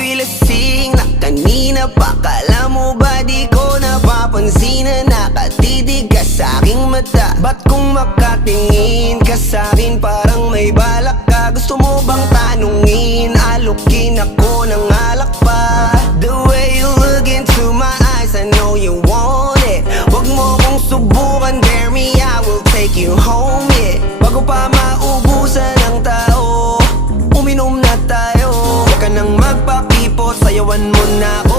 ako'y lasing na kanina pa. Kala mo ba di ko napapansin na nakatitig ka sa'king mata? Ba't kung makatingin ka sa'kin parang may balak ka? Gusto mo bang tanungin? Alukin ako ng alak pa. The way you look into my eyes, I know you want it. Wag mo kong subukan, dare me, I will take you home, yeah. Bago pa maubusan ng tao, uminom na tayo. Huwag ka nang magpakipot, sayawan mo na